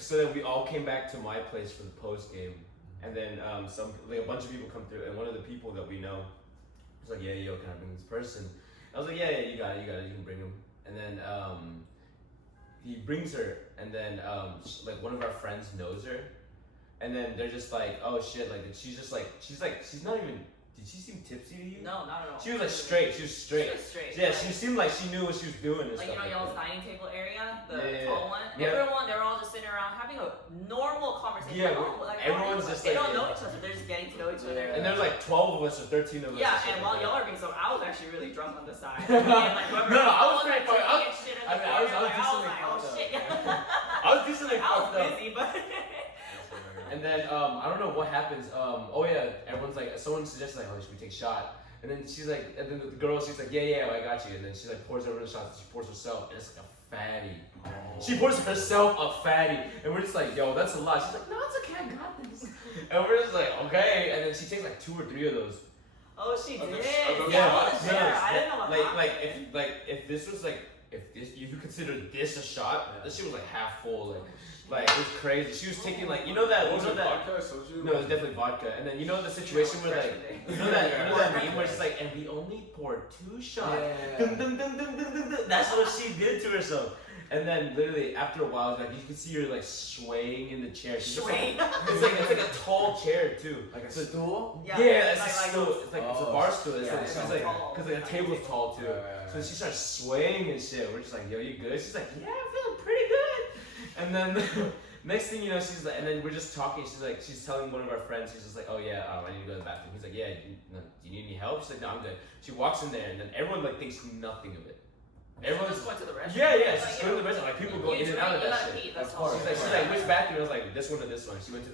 So then we all came back to my place for the post game, and then a bunch of people come through, and one of the people that we know was like, yeah, yo, can I bring this person? I was like, yeah, you got it, you can bring him. And then he brings her, and then like one of our friends knows her, and then they're just like, oh shit, like she's not even. Did she seem tipsy to you? No, not at all. She was like straight. She was straight. Yeah, she seemed like she knew what she was doing. And like, stuff y'all's dining table area, the yeah, tall one. Yeah. Everyone, they're all just sitting around having a normal conversation. Yeah, everyone's just they don't know each other. They're just getting to know each other. And there's like 12 of us or 13 of us. Yeah, and while y'all are being so, I was actually really drunk on the side. And, like, I was pretty fucked up. I was decently fucked up. Busy, but. And then I don't know what happens. Oh yeah, everyone's like, someone suggests like, oh, should we take a shot? And then she's like, and then the girl, she's like, yeah, I got you. And then she like pours over the shot. She pours herself, and it's like a fatty. She pours herself a fatty, and we're just like, yo, that's a lot. She's like, no, it's okay, I got this. And we're just like, okay. And then she takes like 2 or 3 of those. Oh, she did. Yeah, I was there. I didn't know what if this was like, if you consider this a shot, this shit was like half full, like it was crazy. She was taking like, vodka, soju? No, it was definitely vodka. And then you know the situation where like, you know that meme where it's like, and we only poured 2 shots. Dun, dun, dun, dun, dun, dun, dun. That's what she did to herself. And then literally after a while, like you can see her like swaying in the chair. Swaying. It's like a tall chair too. Like a stool? Yeah, it's a stool. It's like it's a bar stool. It's like because the table's tall too. So she starts swaying and shit. We're just like, yo, you good? She's like, yeah, I'm feeling pretty good. And then next thing you know, she's like, and then we're just talking. She's like, she's telling one of our friends. She's just like, oh yeah, I need to go to the bathroom. He's like, yeah, do you need any help? She's like, no, I'm good. She walks in there, and then everyone like thinks nothing of it. Everyone just went to the restroom. Yeah, she's going to the restroom. Like people go in and out of that shit. She's like, which bathroom? I was like, this one or this one. She went to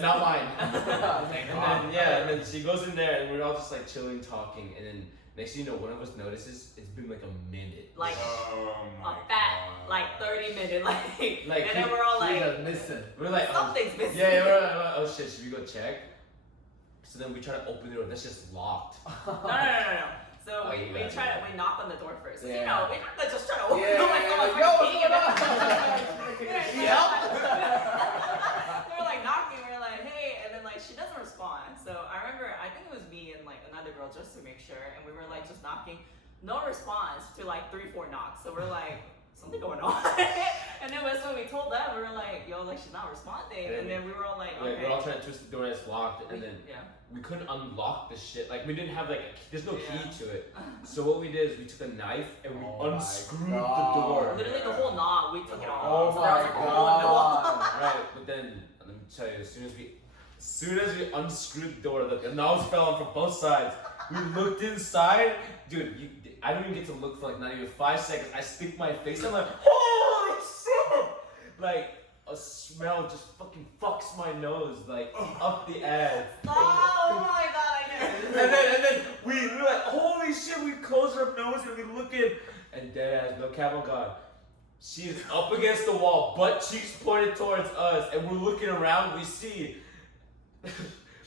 not mine. And then she goes in there, and we're all just like chilling, talking, and then next thing you know, one of us notices it's been like a minute. Like a fat, like 30-minute, like, and then we're all like, we're like, something's missing. Yeah, we're like, oh shit, should we go check? So then we try to open the door, that's just locked. No. So we knock on the door first. Yeah. You know, we're not just trying to open the door like someone's peeing in it. We're like knocking, we're like, hey, and then like she doesn't respond. So I remember, I think it was me and like another girl just to make sure, and we were like just knocking, no response to like 3-4 knocks. So we're like, something going on. And then that's when we told them, we were like, yo, like she's not responding. And then we were all like, okay. We're all trying to twist the door and it's locked, and then we couldn't unlock the shit. Like we didn't have like, there's no key to it. So what we did is we took a knife and we unscrewed the door. Literally the whole knot, we took it off. Oh my god. Right, but then let me tell you, as soon as we unscrewed the door, the knobs fell off from both sides. We looked inside, dude. I don't even get to look for like not even 5 seconds. I stick my face. I'm like, holy shit! Like a smell just fucking fucks my nose like up the ass. Oh my god, I get it. And then we were like, holy shit! We close our nose and we look in, and dead ass, no cap on God. She's up against the wall, butt cheeks pointed towards us, and we're looking around. We see.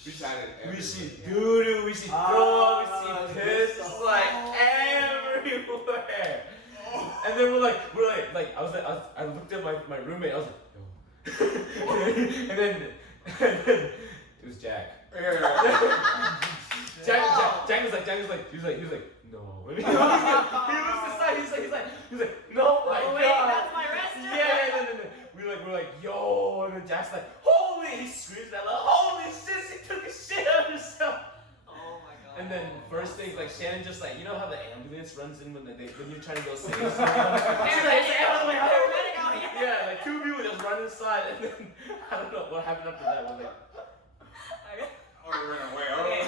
We see doo-doo, we see throw up, we see piss, like everywhere. And then we're like, I looked at my roommate, I was like, yo. and then it was Jack. Jack was like, he was like, no. He looks aside, he's like, no, my God. That's my restroom. Yeah. We're like, yo, and then Jack's like, holy, he screams out loud, holy shit, she took a shit out of herself. Oh my god. And then first thing, like Shannon just like, you know how the ambulance runs in when you're trying to go save someone? Yeah, like 2 people just run inside, and then I don't know what happened after that. We're like, we ran away.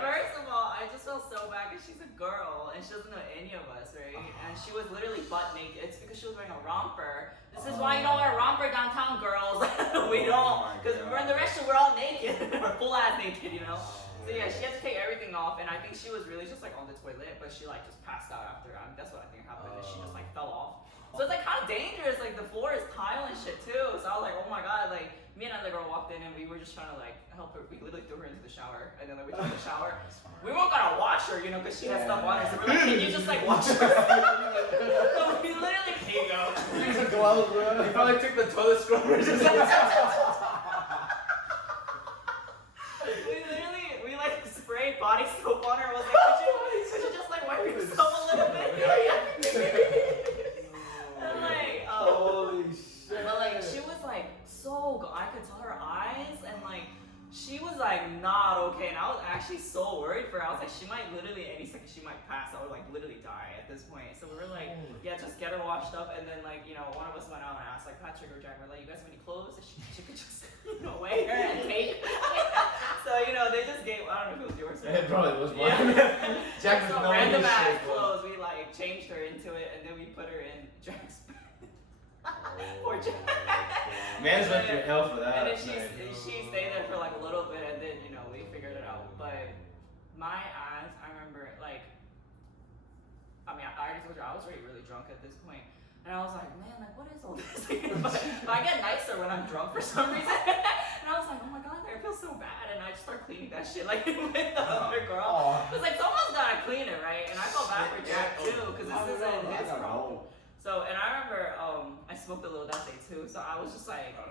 First of all, I just felt so bad because she's a girl and she doesn't know any of us, right? And she was literally butt naked. It's because she was wearing a romper. This is why you don't wear a romper downtown, girls. We don't, because we're in the restaurant, we're all naked. We're full ass naked, you know? So yeah, she had to take everything off, and I think she was really just like on the toilet, but she like just passed out after. That's what I think happened. Is she just like fell off. So it's like kind of dangerous. Like the floor is tile and shit too. So I was like, oh my god. Like me and another girl walked in, and we were just trying to like help her. We literally threw her into the shower, and then like we took the shower. We weren't gonna wash her, you know, because she had stuff on her. So we're like, can you just like wash her? So we literally Use a glove, bro. He probably took the toilet scrubbers. we like sprayed body soap on her. I was like, could you just like wipe yourself a little bit? And like, Holy shit. but like she was like I could tell her eyes and like she was like not okay, and I was actually so worried for her. I was like, she might literally any second she might pass. I would like literally die at this point. So we were like, yeah, just get her washed up, and then like one of us went out and asked like Patrick or Jack, we're like, you guys have any clothes that she could just wear and take. So they just gave, I don't know if it was yours. It probably was mine. Yeah. Jack was so knowing random his ass shit, bro. clothes. We like changed her into it, and then we put her in Jack's. Poor Jack. Man's went through hell for that. And then she stayed there for like a little bit, and then we figured it out. But my eyes, I remember like, I already told you I was already really drunk at this point, and I was like, man, like what is all this? but I get nicer when I'm drunk for some reason, and I was like, oh my god, I feel so bad, and I just start cleaning that shit like with the other girl. It was like someone's gotta clean it, right? And I felt bad for Jack too, because this isn't his problem. So, and I remember I smoked a little that day too, so I was just like, I'm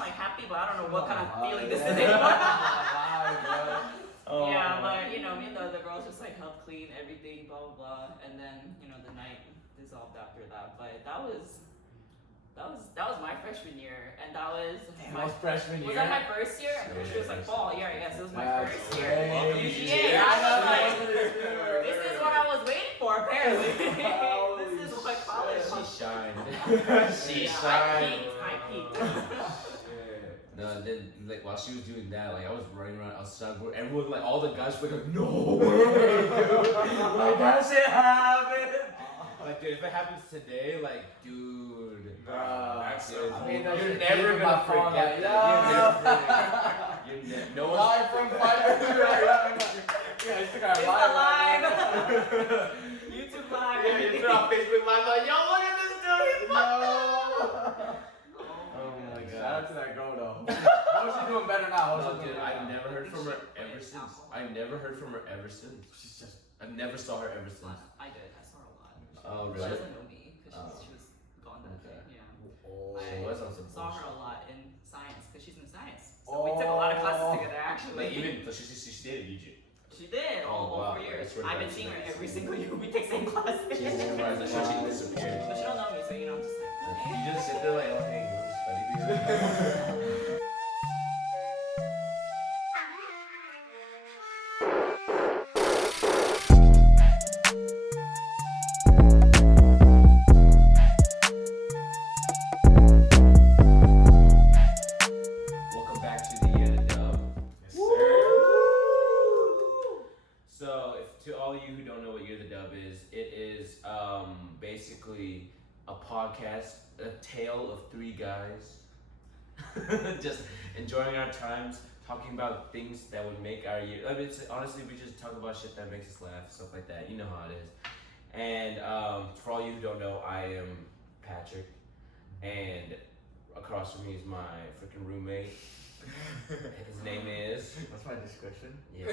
like happy, but I don't know what kind of feeling this is anymore. Yeah, but me and the other girls just like helped clean everything, blah blah blah, and then the night dissolved after that. But that was my freshman year, and that was my freshman year. Was that my first year? I'm pretty sure it was like fall. Yeah, I guess it was my first year. Crazy. Yeah, I was like, this is what I was waiting for. Apparently, this is what college. She shined. She Yeah, shined. I peaked. No, then like while she was doing that, like I was running around outside, where everyone, like all the guys were like, no way, dude, like that shit happened. Like dude, if it happens today, like dude, That's dude, so you're never gonna forget that. No one's live from Fiverr. Yeah, it's alive. YouTube live. Yeah, you throw on Facebook Live like, yo, look at this dude. Oh my god. Shout out to that girl though. How's she doing better now? No, dude, I've never heard from her ever since. I never heard from her ever since. She's just. I never saw her ever since. I did. I saw her a lot. Oh, She really? doesn't know me because she was gone that day. Yeah. Oh. She was on some Saw her bullshit. a lot in science because she's in science. So we took a lot of classes together actually. Like even she stayed at UG. She did all wow. 4 years. I swear to I've God, been seeing her she every did. single year. We take same classes. Jesus Christ, I thought she disappeared. But she don't know me, so I'm just like. You just sit there like, oh hey, you want to study? Welcome back to the Year of the Dub. Yes, sir. So, if to all you who don't know what Year the Dub is, it is basically a podcast, a tale of three guys, just enjoying our times, talking about things that would make our year. I mean, honestly, we just talk about shit that makes us laugh, stuff like that. You know how it is. And for all you who don't know, I am Patrick, and across from me is my freaking roommate. His name is. What's my description? Yeah,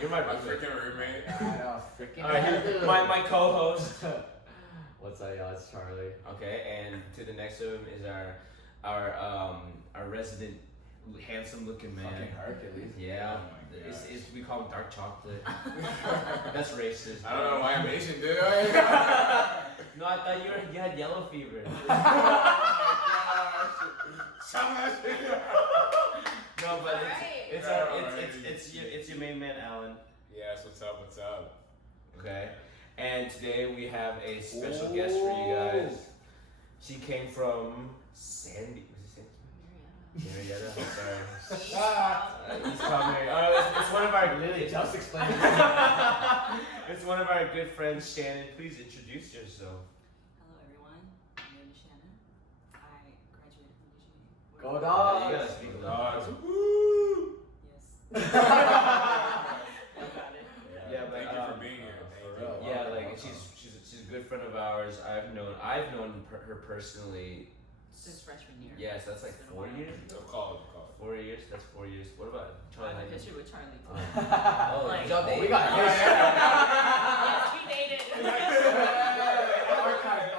you're my My roommate. freaking roommate. I know, freaking. All right, my co-host. What's up, y'all? It's Charlie. Okay, and to the next of him is our resident handsome looking man. Fucking Hercules. Yeah, Oh my it's we call him dark chocolate. That's racist. I don't know why I'm Asian, dude. No, I thought you had yellow fever. No, but it's your main man Alan. Yes, what's up, what's up? Okay, and today we have a special guest for you guys. She came from Sandy. Was it Sandy? Marietta. I'm sorry. East Palm Area. Oh, it's one of our. Literally just explained it. It's one of our good friends, Shannon. Please introduce yourself. Hello everyone, my name is Shannon. I graduated from UGA. Go You dogs! gotta speak a Dogs. lot. Woo! Yes. Yeah, but Thank you for being here. for Thank you. real. yeah, like she's a good friend of ours. I've known her personally. Since freshman year. Yes, that's like It's been a 4 while. years. Of course, of course. 4 years. That's 4 years. What about I Charlie? have a history with Charlie too. Oh, Like- y'all dating? We got Oh, history. Yes, we dated. Archive.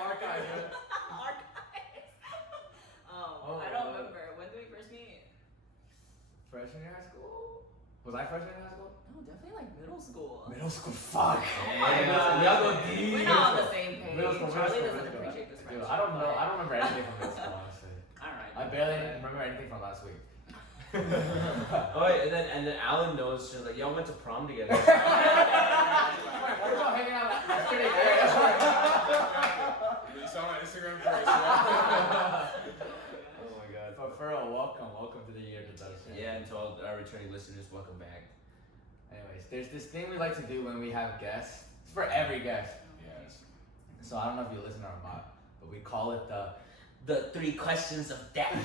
Was I freshman in high school? No, definitely like middle school. Middle school. Fuck. Yeah, we all go deep. We're not on the same page. Middle school. Charlie middle doesn't school. appreciate this Dude, friendship. I don't know. but- I don't remember anything from middle school, honestly. Alright. I barely remember anything from last week. Oh wait, and then Alan knows. She's like, y'all went to prom together. Wait, what were y'all hanging out yesterday? You saw my Instagram first, right? Oh my god. But for real, welcome to the year that does. Yeah, and to all our returning listeners, welcome back. Anyways, there's this thing we like to do when we have guests. It's for every guest. Yes. So I don't know if you listen or not, but we call it the 3 questions of death.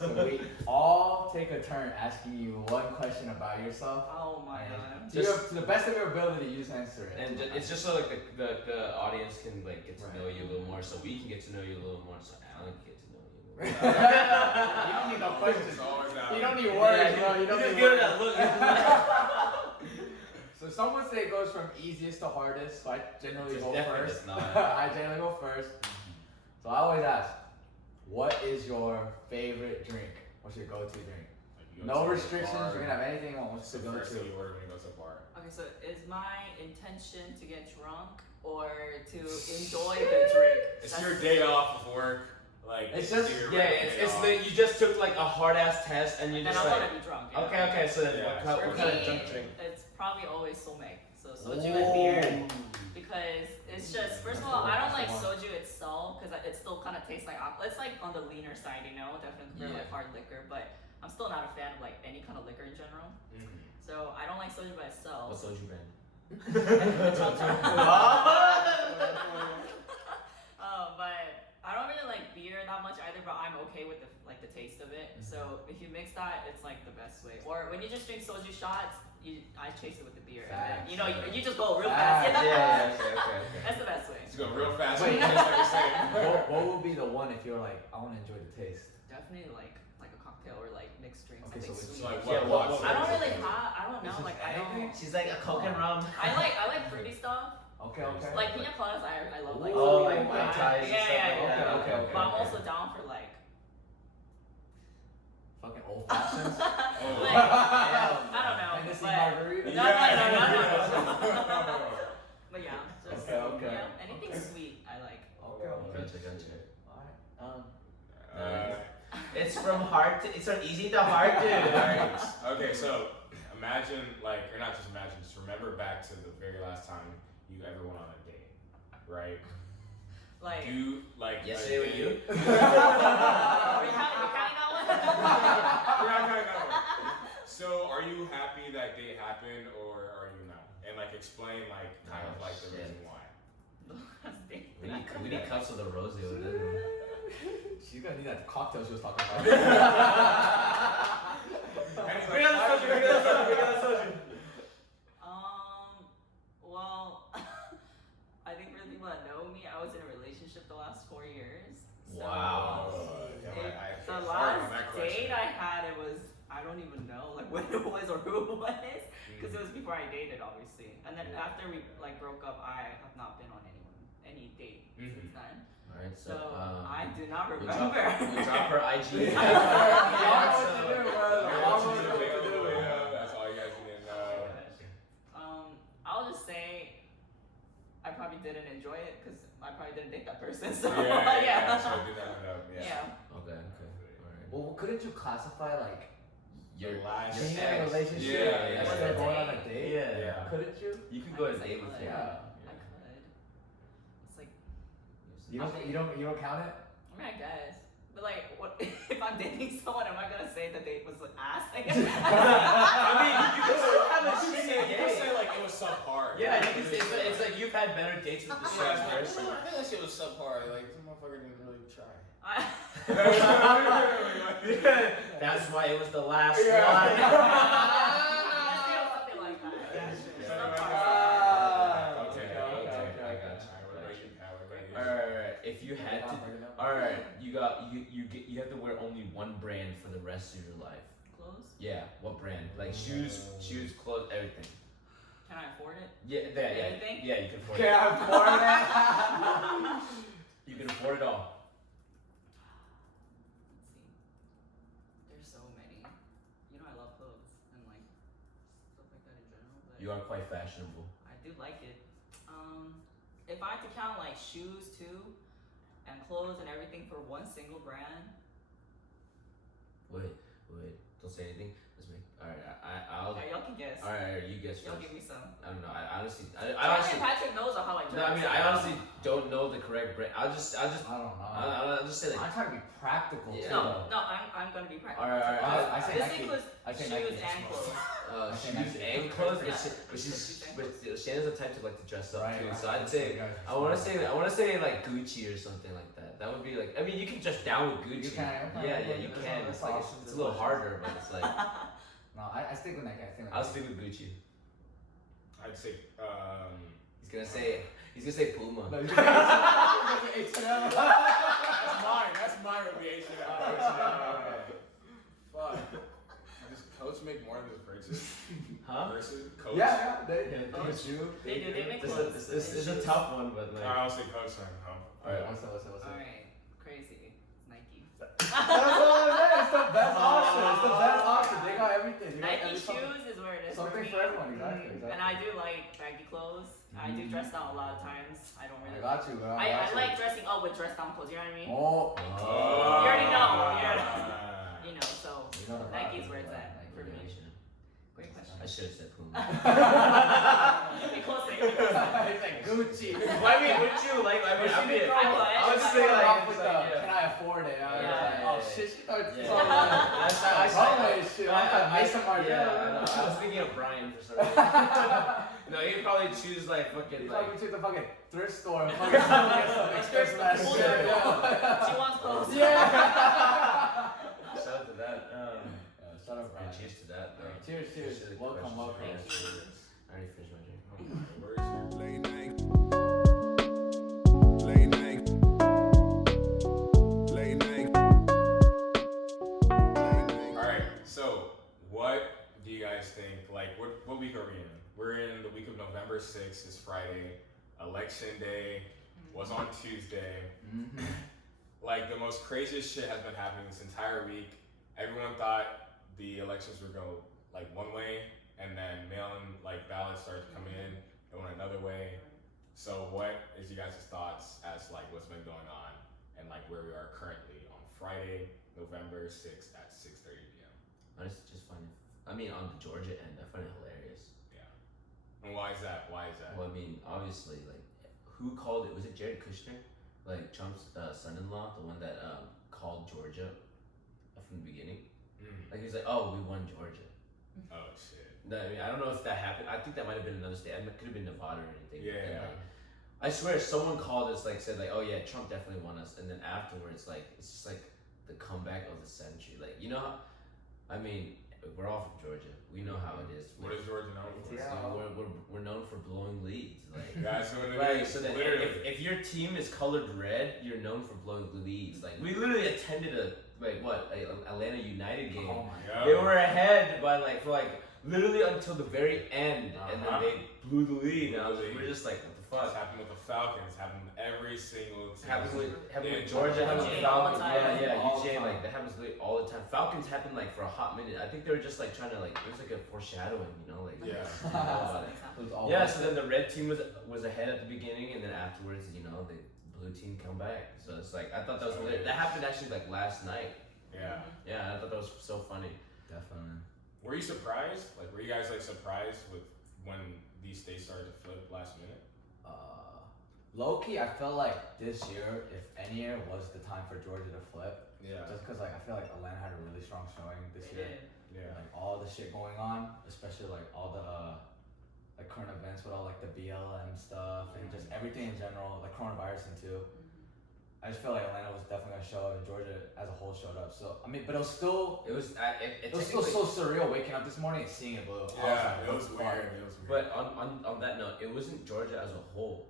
So we all take a turn asking you one question about yourself. Oh my And god. to the best of your ability, you just answer it. And it's just so like the audience can like get to Right. know you a little more, so we can get to know you a little more, so Alan can get to know you a you little more. don't need no questions. It's always out. You don't need words, bro. You don't just need give it words. that look. So some would say it goes from easiest to hardest. So I generally Just go definitely first. does not. I generally go first. So I always ask, what is your favorite drink? What's your go-to drink? Like, you go No to a restrictions. bar, You can have anything you want. What's What's the the first thing go-to? you order when you go to a bar? Okay, so is my intention to get drunk or to enjoy the drink? It's That's- your day off of work. Like It's just- your Yeah, regular day it's off. the you just took like a hard ass test and you Then just I like want to be drunk. Yeah. okay, so then Yeah. what For kind of me, drunk drink? it's probably always somek. So soju and beer. Because it's just, first of all, I don't like soju itself because it still kind of tastes like alcohol. It's like on the leaner side, you know, definitely compared to like Yeah. hard liquor. But I'm still not a fan of like any kind of liquor in general. Mhm. So I don't like soju by itself. What soju brand? But I don't really like beer that much either. But I'm okay with the taste of it. So if you mix that, it's like the best way. Or when you just drink soju shots, I chase it with the beer, and then Facts. you know you just go real Facts. fast. Yeah, okay. That's the best way. It's going real fast. Wait. Just like you're saying. What would be the one if you're like, I want to enjoy the taste? Definitely like a cocktail or like mixed drinks. Okay, something so it's sweet. like Yeah, what? what- I don't really have. I don't It's know. just Like I anything? don't. She's like a Coke and rum. I like fruity stuff. Okay. Like pina coladas. I love like. Oh, something like Mai that. Tais and Yeah, stuff yeah, like yeah. that. Okay. But I'm also down for like. Fucking old fashions. Oh. Like, I don't know. Hennessy But, margarita. No. But yeah, just Okay. yeah, anything sweet I like. Okay. Gotcha. Alright. It's from heart to, it's from easy to hard, dude. Alright. Okay, so imagine, like, or not just imagine, just remember back to the very last time you ever went on a date, right? Like. Do like Yesterday with you? Are you counting that one? So, are you happy that date happened, or are you not? And like, explain like kind of like the shit. reason why. We need cups of the rose with this. She's gonna need that cocktail she was talking about. And he's Bring on the "Why subject, did you-" bring on the subject. Well, I think for the people that know me, I was in a relationship the last 4 years. So Wow. Damn, If I the hit hard on last that question. date I had, it was, I don't even know like when it was or who it was, because it was before I dated, obviously. And then Yeah. after we like broke up, I have not been on any date since then. Alright, So so I do not we'll remember. we'll drop her IG. Y'all know what to do, bro. Yeah, Y'all that's know what to available, do. yeah, that's all you guys need to know. I'll just say I probably didn't enjoy it because I probably didn't date that person. So Yeah, so do that one up, yeah. Yeah. Okay, alright. Well, couldn't you classify like Your last being in a ex. relationship Yeah, as yeah. they're going on a date? Yeah. Couldn't you? You could go on a I date with could. him. Yeah. I could. It's like, You don't count it? I mean, I guess. But like, what if I'm dating someone? Am I gonna say the date was ass? I guess. I mean, you could still have a You shitty could say date. like it was subpar. Yeah, you can say it's like you've had better dates with the same person. I think that shit was subpar. Like, this motherfucker didn't really try. That's why it was the last Yeah. one. Something like that. Yeah, sure. Okay, I got you. What about you, Pat? What about you? Alright, if you had to, alright, you have to wear only one brand for the rest of your life. Clothes? Yeah, what brand? Like shoes, clothes, everything. Can I afford it? Yeah, Anything? yeah, you can afford Can it. I afford it? You can afford it all. Let's see. There's so many. You know I love clothes and like You are quite fashionable. I do like it. If I had to count like shoes too, and clothes and everything for one single brand, Wait, don't say anything. Let's make. All right, I'll. yeah, y'all can guess. All right, you guess Y'all first. give me some. I don't know. I honestly, Charlie and Patrick knows how I dress. No, I mean, I honestly don't know the correct brand. I'll just, I don't know. I'll just say like. I'm trying to be practical Yeah. too. No, I'm gonna be practical. All right. I say This Nike. includes I say shoes Nike and this clothes. Shoes and clothes, Yeah. but Shannon's the type to like to dress up Right, too. right. So I'd say I want to say like Gucci or something like that. That would be like. I mean, you can dress down with Gucci. You can, Yeah, you can. It's like it's a little harder, but it's like No, I stick with Nike. I'll stick with Gucci. I'd say He's gonna say Puma. No, that's mine. That's mine would be H&M. Fuck. Does Coach make more than this purchase? Huh? Versus Coach? Yeah, they Coach. do. They do. They make This clothes. is a tough one, but like. I'll say Coach then. Alright, what's up? Alright, crazy. It's Nike. That's what I'm saying. It's the best option. It's the best option. They got everything. They got Nike every- shoes is where it is something for me. for everyone, exactly. And I do like baggy clothes. I do dress down a lot of times. I don't I really. got you, bro. I like dressing up with dress down clothes. You know what I mean? Oh. You already know. Ah. You know. So You know the Nike's vibe, where it's right? at Nike, for me. Yeah. Great question. I should have said Puma. Be closer. Be closer. It's like Gucci. Why mean would you like? I mean, She didn't I would. I was just Start saying off like, with it's the, like, can I afford it? I was Yeah, like, yeah, oh yeah. shit, she started. Yeah. I shit. I'm like Mason Martin. Yeah, I was thinking of Brian for some reason. No, he'd probably choose like fucking He's like. like, we took the fucking thrift store and fucking get some expensive ass Full shit. circle. Yeah. She wants clothes. Yeah. Shout out to that. Shut up, Brian. And cheers to that. Though. Cheers, cheers. to the Welcome, questions. welcome. Thank you. I already finished my drink. Late night. Late night. Late night. Late night. Alright, so what do you guys think? Like, what week are we in? We're in the week of November 6th, it's Friday. Election day was on Tuesday. Mm-hmm. Like, the most craziest shit has been happening this entire week. Everyone thought the elections would go like one way, and then mail-in like ballots started to come in, it went another way. So what is you guys' thoughts as like what's been going on and like where we are currently on Friday, November 6th at 6:30 p.m. I just find it. I mean, on the Georgia end, I find it hilarious. And why is that? Why is that? Well, I mean, obviously, like, who called it? Was it Jared Kushner, like Trump's son-in-law, the one that called Georgia from the beginning? Like, he's like, "Oh, we won Georgia." Oh shit. No, I mean, I don't know if that happened. I think that might have been another state. It could have been Nevada or anything. Yeah. And, like, I swear, someone called us, like, said, like, "Oh yeah, Trump definitely won us," and then afterwards, like, it's just like the comeback of the century. Like, you know, I mean, we're all from Georgia. We know how it is. What is Georgia known for? Yeah. We're known for blowing leads. Like, That's what it right. is. So then, Literally. if your team is colored red, you're known for blowing leads. Like, we literally attended a Atlanta United game. Oh my Yeah. They were ahead by for literally until the very end, and then Uh-huh. they blew the lead. And I was Blew the we're lead. just like, what the It's fuck? happened with the Falcons. Happened with every single team. Happened with Yeah. Georgia, happened with UGA all Falcons. the time. Yeah, All the UGA, time. like that happens literally all the time. Falcons happened like for a hot minute. I think they were just like trying to it was like a foreshadowing, you know, like Yeah. you know about it. It was all Yeah, so then the red team was ahead at the beginning, and then afterwards, you know, the blue team come back. So it's like I thought that was hilarious. That happened actually like last night. Yeah. Yeah, I thought that was so funny. Definitely. Were you surprised? Like, were you guys like surprised with when these states started to flip last minute? Low key, I felt like this year, if any year, was the time for Georgia to flip. Yeah. Just because, like, I feel like Atlanta had a really strong showing this They year. did. Yeah. Like, all the shit going on, especially, like, all the, like, current events with all, like, the BLM stuff and just everything in general, like, coronavirus and too. I just feel like Atlanta was definitely gonna show up, and Georgia as a whole showed up. So, I mean, but it was still, It was it was still so surreal waking up this morning and seeing it blue. Yeah, it what was the weird. fuck? It was weird. But on that note, it wasn't Georgia as a whole.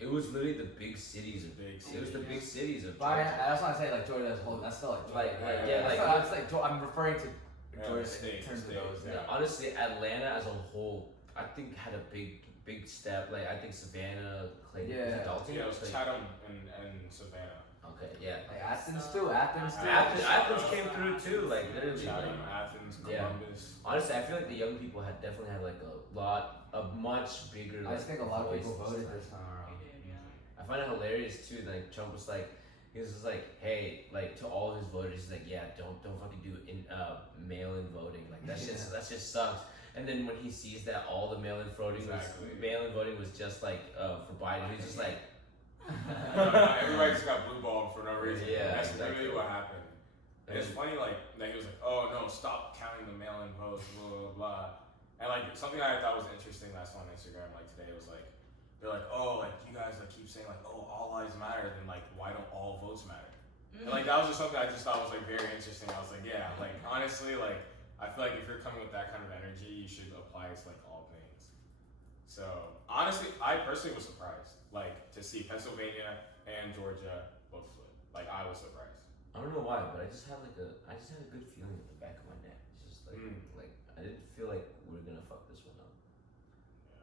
It was literally the big cities of Big It was the big cities of But I, Georgia. that's why I say like Georgia as a whole. That's still like Georgia. Like, That's like I'm referring to Yeah, Georgia state, in terms state, of those. yeah. Yeah, honestly, Atlanta as a whole, I think had a big step. Like I think Savannah, Clayton, was it Yeah. Dalton. Yeah, it was Like- Chatham and Savannah. Okay, yeah. Like Athens too. Athens too. Athens came through too. Like literally. Chatham, Like, Athens, Yeah. Columbus. honestly, I feel like the young people had definitely had like a lot a much bigger. I Like, just think a lot of voice people this voted time. this time around. He did, yeah. I find it hilarious too. Like Trump was like, he was just like, hey, like to all his voters, he's like, yeah, don't fucking do mail-in voting. Like that just sucks. And then when he sees that all the mail-in voting was just like for Biden, he's just like, Everybody just got blue balled for no reason. Yeah, That's exactly. really what happened. And it's funny, like, that he was like, oh no, stop counting the mail-in votes, blah, blah, blah. And like, something I thought was interesting that I saw on Instagram, like today, was like, they're like, oh, like, you guys like keep saying like, oh, all lives matter, then like, why don't all votes matter? And like, that was just something I just thought was like very interesting. I was like, yeah, like, honestly, like, I feel like if you're coming with that kind of energy, you should apply it to like all things. So, honestly, I personally was surprised, like, to see Pennsylvania and Georgia both flip. Like, I was surprised. I don't know why, but I just had a good feeling at the back of my neck. It's just like, like I didn't feel like we were gonna fuck this one up.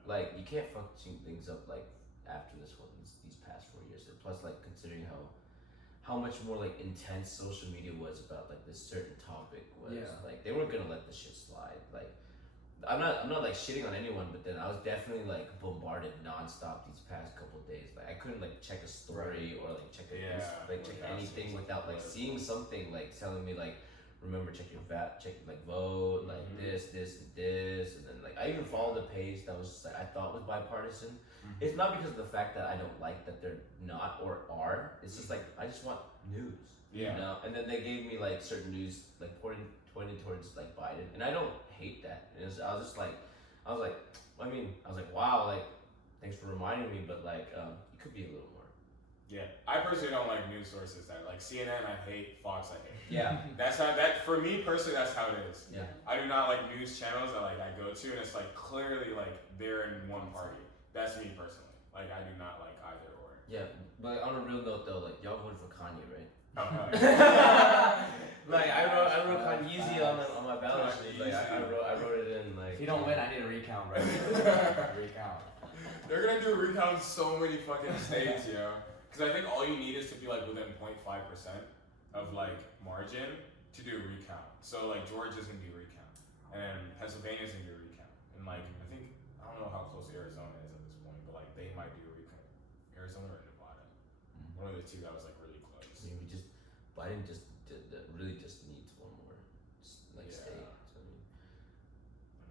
Like you can't fuck things up like after this one, these past 4 years. And plus, like considering how much more like intense social media was about like this certain topic was, like they weren't gonna let this shit slide. Like I'm not like shitting on anyone, but then I was definitely like bombarded nonstop these past couple of days. Like I couldn't like check a story or like check check anything without like seeing something like telling me like, remember check your like vote, like this and this, and then like I even followed a page that was just, like I thought was bipartisan. It's not because of the fact that I don't like that they're not or are. It's just like I just want news. You know? And then they gave me like certain news like pointing towards like Biden, and I don't hate that. I was like, wow, like thanks for reminding me, but like it could be a little more. Yeah, I personally don't like news sources that like CNN. I hate Fox. I hate. Yeah, That's how that for me personally. That's how it is. yeah. I do not like news channels that like I go to, and it's like clearly like they're in one party. That's me personally. Like I do not like either or. Yeah, but on a real note though, like y'all voted for Kanye, right? Oh, hell yeah. Like I wrote Kanye on my ballot sheet. Like I wrote it in like. If you don't win, I need a recount, bro. Recount. They're gonna do recounts in so many fucking states, yo. Because I think all you need is to be like within 0.5% of like margin to do a recount. So like Georgia's gonna do a recount, and Pennsylvania's gonna do a recount, and like I think I don't know how close Arizona is at this point, but like they might do a recount. Arizona or Nevada, one of the two that was like really close. I mean, Biden really just needs one more like state. So, I mean,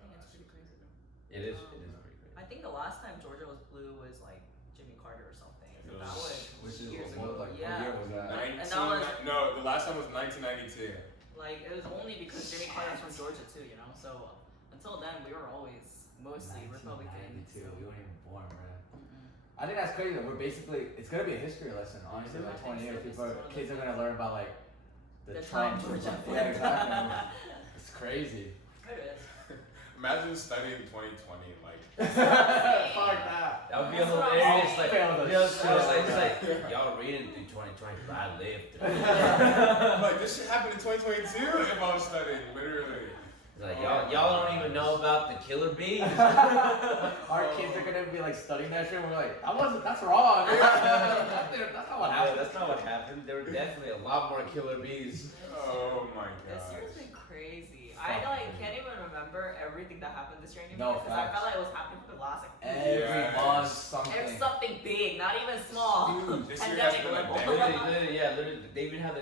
I think it's pretty crazy though. it is pretty crazy. I think the last time Georgia was blue was like Jimmy Carter or something. It That was Which is years what, ago. like, Yeah. what year was that? And that was No, the last time was 1992. like it was only because Jimmy Carter's from Georgia too, you know. So until then, we were always mostly Republican. 1992. We weren't even born, bro. Mm-mm. I think that's crazy. That we're basically, it's gonna be a history lesson. Honestly, I like think 20 years, so. people, This is one of kids the- are gonna learn about like the time Trump. Georgia Yeah, exactly. It's crazy. It is. Imagine studying 2020 like. Fuck that. That would be a That's what hilarious I'm like, saying. you know, it's like y'all reading through 2020, but I lived through it. Like this shit happened in 2022 if I was studying, literally. It's like y'all don't even know about the killer bees. Our kids are gonna be like studying that shit. And we're like, that's wrong. That's not what No, happened. that's not what happened. There were definitely a lot more killer bees. Oh my This god. year's been crazy. I like can't even remember everything that happened this year No, anymore because I facts. felt like it was happening for the last like Every Yes. month, something. It's something big, not even small. Dude, this year has Pandemic been a level. decade. Literally, they even had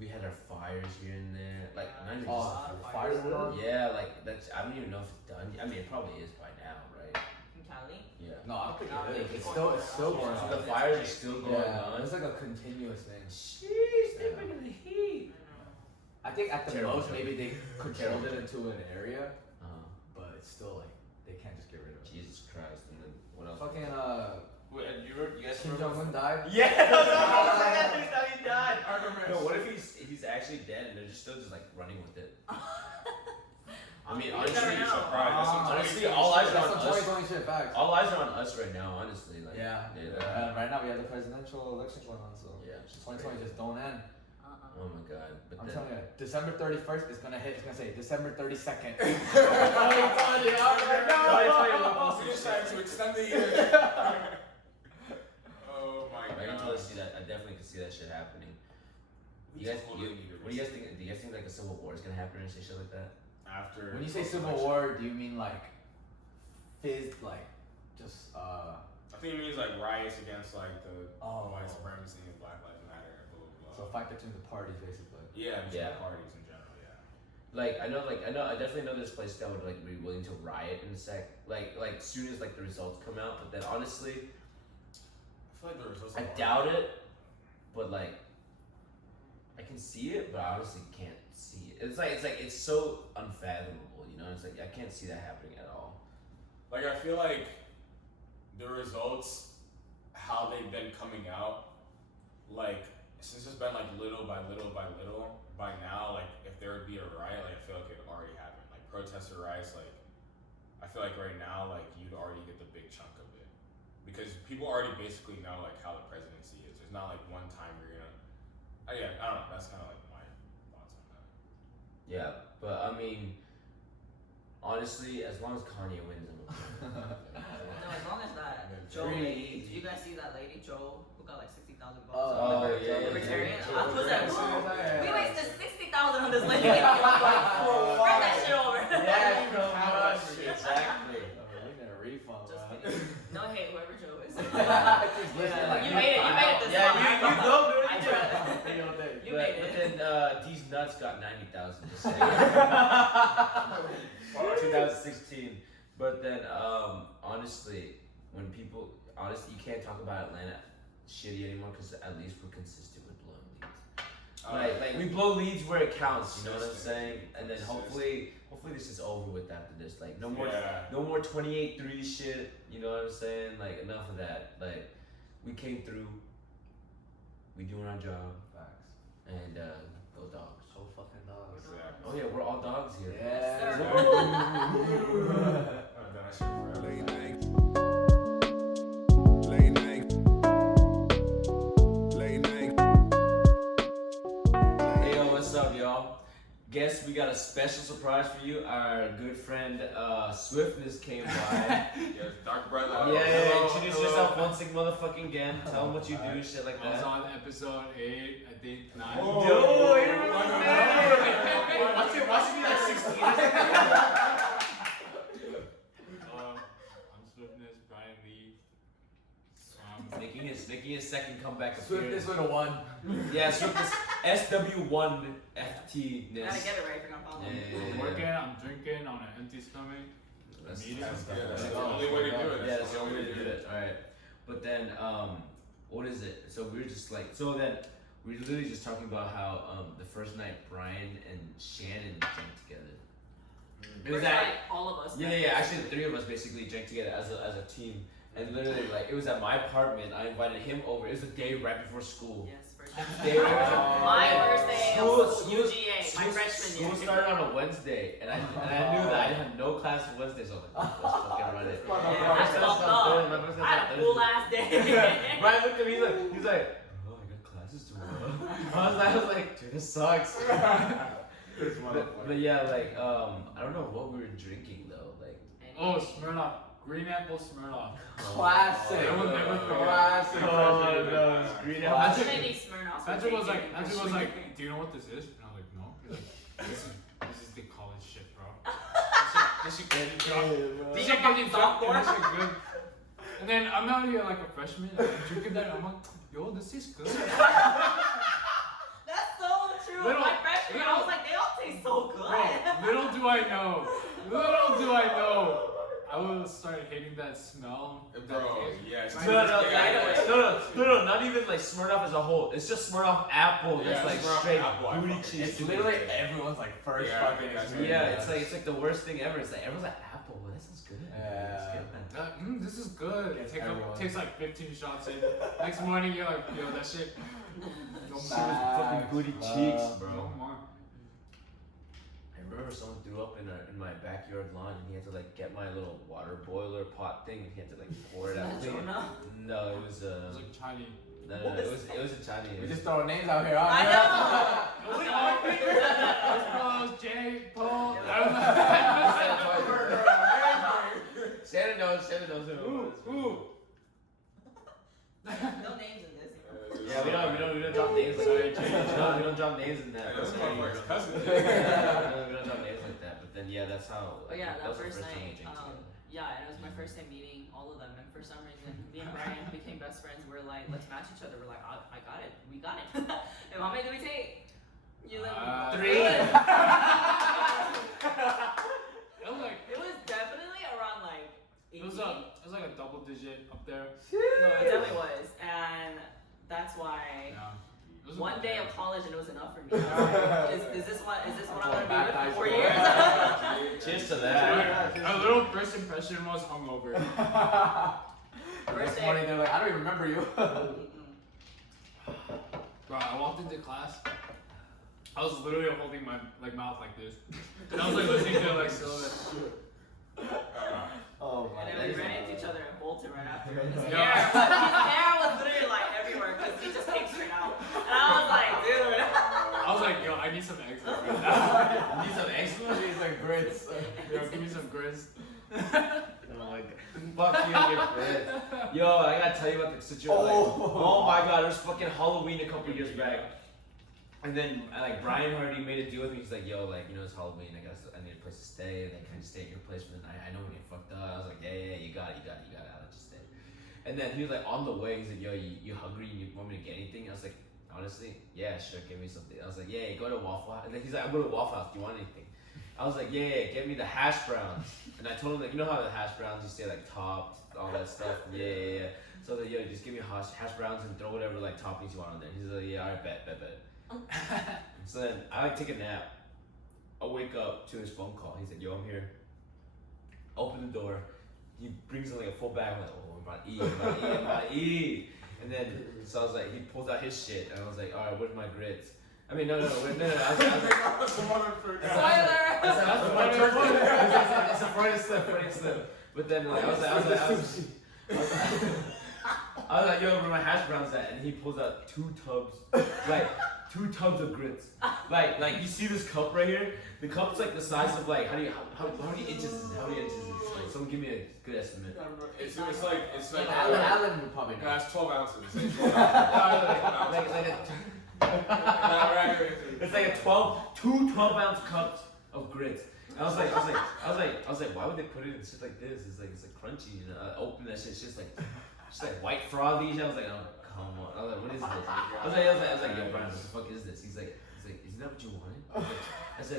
we had our fires here and there. Like, not even Oh, fires were on? yeah, like that's. I don't even know if it's done. I mean, it probably is by now, right? In Cali. Yeah. No, I don't think No, it they is. keep It's going still on. going So on. the fires are still going Yeah, on. it's like a continuous thing. Jeez, they're bringing the heat. I think at the Terrible most joke. maybe they controlled it into an area, Uh, but it's still like they can't just get rid of it. Jesus Christ, and then what else? Fucking Wait, you guys Kim remember? Jong Un died. Yeah, He died. I remember. No, what if he's actually dead and they're still just like running with it? I mean, You honestly, never Honestly, know. surprised. That's some Honestly, 2020 all eyes shit. are That's on some us. 2020 shit facts. All eyes are on us right now, honestly. Like, Yeah. Right now we have the presidential election going on, so Yeah, it's just 2020 just don't end. Oh my god. But I'm then, telling you, December 31st is gonna hit. It's gonna say December 32nd. We decided to extend the year. Oh my I can god. totally see that. I definitely can see that shit happening. You guys, what do you guys think? Do you guys think like a civil war is gonna happen or shit like that? After When you say civil war, do you mean like like just I think it means like riots against like the Oh. white supremacy and Black Lives Matter. Blah blah so blah. fight between the parties basically. Yeah, between Yeah. the parties in general. Yeah. I definitely know there's places that would like be willing to riot in a sec, like soon as like the results come out. But then honestly, I feel like the results. I doubt it. But like, I can see it, but I honestly can't see it. It's so unfathomable, you know. It's like I can't see that happening at all. Like I feel like the results, how they've been coming out, like since it's been like little by little by little. By now, like if there would be a riot, like I feel like it already happened. Like protester riots, like I feel like right now, like you'd already get the big chunk of it because people already basically know like how the presidency is. There's not like one time you're gonna. Yeah, I don't know. That's kind of like my thoughts on that. Yeah, but I mean, honestly, as long as Kanye wins, I'm okay. No, as long as that. And then Joe Pretty lady. easy. Did you guys see that lady, Joe, who got like 60,000 votes? Oh, yeah, Libertarian. yeah. I was like, Yeah. we wasted 60,000 on this lady. Bring that shit over. Yeah, bro, exactly. We need a refund, Just bro. kidding. No hate, whoever Joe is. Just listening like You made it this Yeah, far. you go, dude. I tried. You but, made but it. then these nuts got 90,000 to say. 2016. But then honestly, when people you can't talk about Atlanta shitty anymore because at least we're consistent with blowing leads. Like we blow leads where it counts. You know what I'm saying? And then hopefully this is over with after this. Like no more 28-3 shit. You know what I'm saying? Like enough of that. Like we came through. We doing our job. Facts. And go dogs. So fucking dogs. Exactly. Oh yeah, we're all dogs here. Yeah. I've done that shit forever. Late night. Late night. Late night. Hey yo, what's up, y'all? Guess we got a special surprise for you. Our good friend Swiftness came by. Yeah, Dark Brother. Yeah, introduce yourself once again. Tell them what you do, shit like I was that. on episode 8, I think 9. Oh. Yo, you remember Why that? should be like 16? I'm Swiftness, Brian Lee. Making his second comeback Swiftness appearance. with a 1. Yeah, Swiftness SW1FT. Gotta get it right if you're gonna follow Yeah, me. yeah, I'm yeah. working, I'm drinking on an empty stomach. That's Meeting. Yeah, that's the only way to do it. Yeah, that's the only way to do it. Alright. But then, what is it? So we were just like, we were literally just talking about how the first night Brian and Shannon drank together. It was First at, night, all of us. yeah, actually the three of us basically drank together as a team. And literally, like, it was at my apartment. I invited him over. It was the day right before school. Yes, first day. Day right before My first day of School- UGA, my freshman year. School started on a Wednesday, and I knew that I had no class on Wednesday, so I was like, let's fucking run it. Yeah, I My first fucked class on Thursday, up. my first I class had on a full Thursday. ass day. Brian looked at me, he's like, bro, I got classes tomorrow. I was like, dude, this sucks. But yeah, like, I don't know what we were drinking though, like. Oh, Smirnoff. Green apple Smirnoff. Classic. I will never forget. Classic. no, it's green apple. Patrick- Many Smirnoffs Patrick were was taken. like, do you know what this is? And I was like, no. He's like, this is the college shit, bro. This shit good, bro. This shit fucking Sophomore? good. This shit good. And then I'm out here like a freshman, and I'm drinking that, and I'm like, yo, this is good. That's so true. Little- My freshman year, I was like, they all taste so good. Bro, little do I know, I will start hating that smell. Bro, that taste. yes. No, not even like Smirnoff as a whole. It's just Smirnoff apple that's Yeah, like Smirnoff straight apple, I booty fucking- cheese. It's literally everyone's like first Yeah, I fucking think that's what experience. Yeah, it's like the worst thing ever. It's like everyone's like apple. Well, this is good. Yeah. It's good, man. This is good. Gets Take everyone. takes like 15 shots in. Next morning, you're like, yo, that shit. No Shit more. was fucking booty cheeks, No bro. more. I remember someone threw up in my backyard lawn, and he had to like get my little water boiler pot thing, and he had to like pour it out. Jonah? No, it was It was like Chinese. no, it was a Chinese. We just throwing names out here, huh? I Rose, Jay, Paul. Shannon knows who it was. Ooh. No names in this. Yeah, we don't drop names like that. We don't drop names in that. That's my first cousin. We don't drop names like that. But then yeah, that's how. But yeah, that that was the first time we night, drank together. Yeah, and it was my first time meeting all of them, and for some reason, me and Brian became best friends. We're like, let's match each other. We're like, I got it, we got it. And how many did we take? You live 3. It was like It was definitely around like 18. it was like a double digit up there. No, it definitely was, and that's why. Yeah. It was One about day there. of college and it was enough for me. I was like, is this what I'm gonna be with for 4 years? Cheers to that. Our little first impression was hungover. First This day. morning they're like, I don't even remember you. Bro, I walked into class. I was literally holding my mouth like this. And I was like listening to like syllabus. Oh my And then we ran into each other and bolted right after. His Yeah. hair was literally like everywhere because he just came straight out. And I was like, dude. I was like, yo, I need some eggs right now. Need some eggs? She's like grits. Yo, give me some grits. Oh my god. Fuck you and your friends. Yo, I gotta tell you about the situation. Like, Oh. oh my god, it was fucking Halloween a couple years back. And then like Brian already made a deal with me. He's like, yo, like, you know, it's Halloween. I need a place to stay. Like, can I stay at your place for the night? I know we get fucked up. I was like, yeah, you got it. I'll just stay. And then he was like, on the way, he's like, yo, you hungry? You want me to get anything? I was like, honestly, yeah, sure, give me something. I was like, yeah, go to Waffle House. And then he's like, I'm going to Waffle House. Do you want anything? I was like, yeah, get me the hash browns. And I told him, like, you know how the hash browns, you say like topped, all that stuff. Yeah. So I was like, yo, just give me hash browns and throw whatever like toppings you want on there. He's like, yeah, alright, bet. So then I like take a nap. I wake up to his phone call. He's like, yo, I'm here. Open the door. He brings in like a full bag. I'm like, oh, I'm about to eat. And then, so I was like, he pulls out his shit. And I was like, all right, where's my grits? I mean, no. I was like, That's the motherfucker. Spoiler! it's a Freudian slip. But then like, I was like, yo, where my hash browns at? And he pulls out 2 tubs, like 2 tubs of grits. Like you see this cup right here? The cup's like the size of like, how many inches is it? How many inches is it? Like, someone give me a good estimate. It's like Alan would probably know. that's 12 ounces. It's 12 ounces. It's like a 12-ounce cups of grits. And I was like, why would they put it in shit like this? It's like crunchy, you know. I opened that shit, it's just like white frothy. I was like, oh come on. I was like, what is this? I was like, yo, Brian, what the fuck is this? He's like, isn't that what you wanted? I was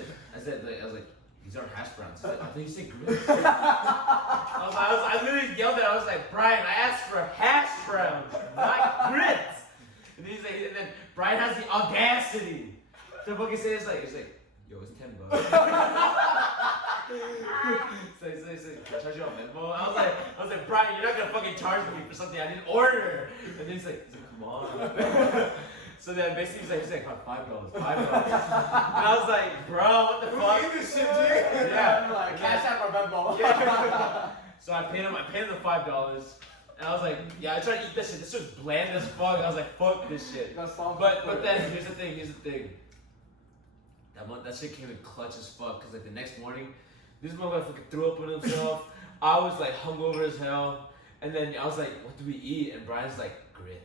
like, these aren't hash browns. He's like, I thought you said grits. I literally yelled at him. I was like, Brian, I asked for hash browns, not grits. And he's like, and then Brian has the audacity to fucking say it's like, yo, it's $10. So can I charge you on Venmo? I was like, Brian, you're not gonna fucking charge me for something I didn't order. And then he's like, come on. So then basically he's like, $5. And I was like, bro, what the fuck? This shit, dude. Yeah. Like, cash out for Venmo. Yeah. So I paid him the $5. And I was like, yeah, I tried to eat this shit. This was bland as fuck. I was like, fuck this shit. But then here's the thing. That shit came in clutch as fuck. Cause like the next morning, this motherfucker threw up on himself. I was like hungover as hell. And then I was like, what do we eat? And Brian's like, grit.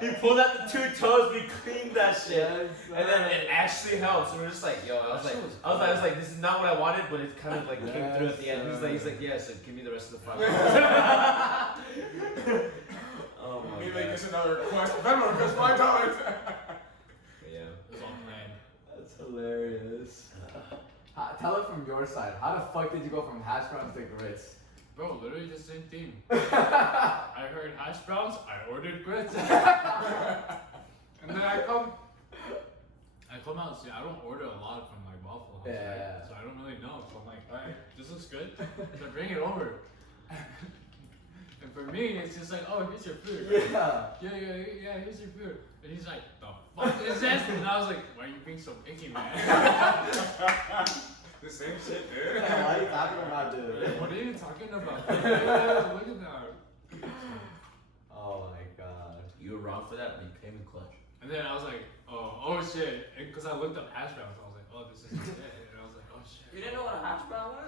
He pulled out the 2 toes. We cleaned that shit. And then it actually helped. So we're just like, yo, I was like, this is not what I wanted, but it kind of like came through at the end. He's like, yeah, so give me the rest of the $5. Oh my He god. make this another request. Venmo request $5. Yeah. It was all planned. That's hilarious. Tell it from your side. How the fuck did you go from hash browns to grits? Bro, literally the same thing. I heard hash browns, I ordered grits. And then I come out, see, I don't order a lot from like Waffle House, Yeah. right? So I don't really know. So I'm like, alright, this looks good. So bring it over. And for me, it's just like, oh, here's your food. Right? Yeah. Yeah, here's your food. And he's like, the fuck is this? And I was like, why are you being so picky, man? The same shit, dude. Yeah, what are you talking about, dude? What are you talking about? Yeah, look at that. Oh my god. You were wrong for that, but you came in clutch. And then I was like, oh shit. Because I looked up hash browns. I was like, oh, this is it. And I was like, oh shit. You didn't know what a hash brown was?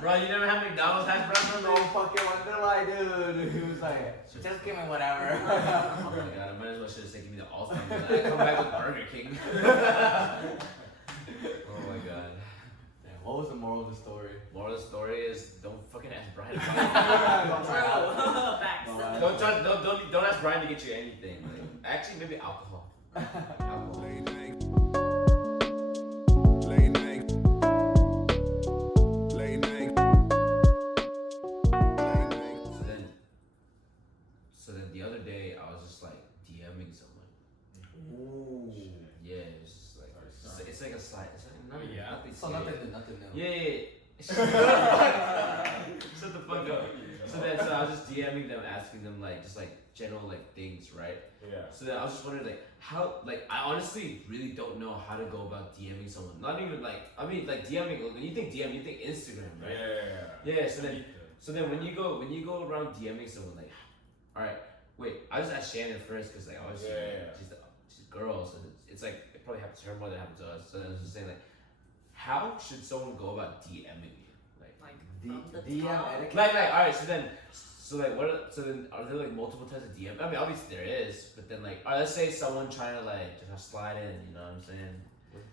Bro, you never had McDonald's hash browns? No fucking wonder why, dude. He was like, just give me whatever. Oh my god, I might as well should have said give me the all-time. I come back with Burger King. Oh my god. Damn, what was the moral Moral of the story. Moral of the story is don't fucking ask Brian. True. Facts. No, Don't ask Brian to get you anything. Like, actually, maybe alcohol. Alcohol. Late night. Late night. Late night. Late night. So then the other day I was just like DMing someone. Ooh. Yeah, it's just like it's like a slide. It's like nothing, Yeah. nothing So serious. nothing new. Yeah. Shut the fuck up. So I was just DMing them, asking them like just like general like things, right? Yeah. So then I was just wondering like how like I honestly really don't know how to go about DMing someone. Not even like I mean like DMing. When you think DM, you think Instagram, right? Yeah. So then when you go around DMing someone like, all right, wait, I just asked Shannon first because like obviously she's a girl, so it's like it probably happens to her more than it happens to us. So then I was just saying like, how should someone go about DMing you? Like from the DM top. etiquette. Like all right, so then are there like multiple types of DM? I mean obviously there is, but then like all right, let's say someone trying to like just slide in, you know what I'm saying?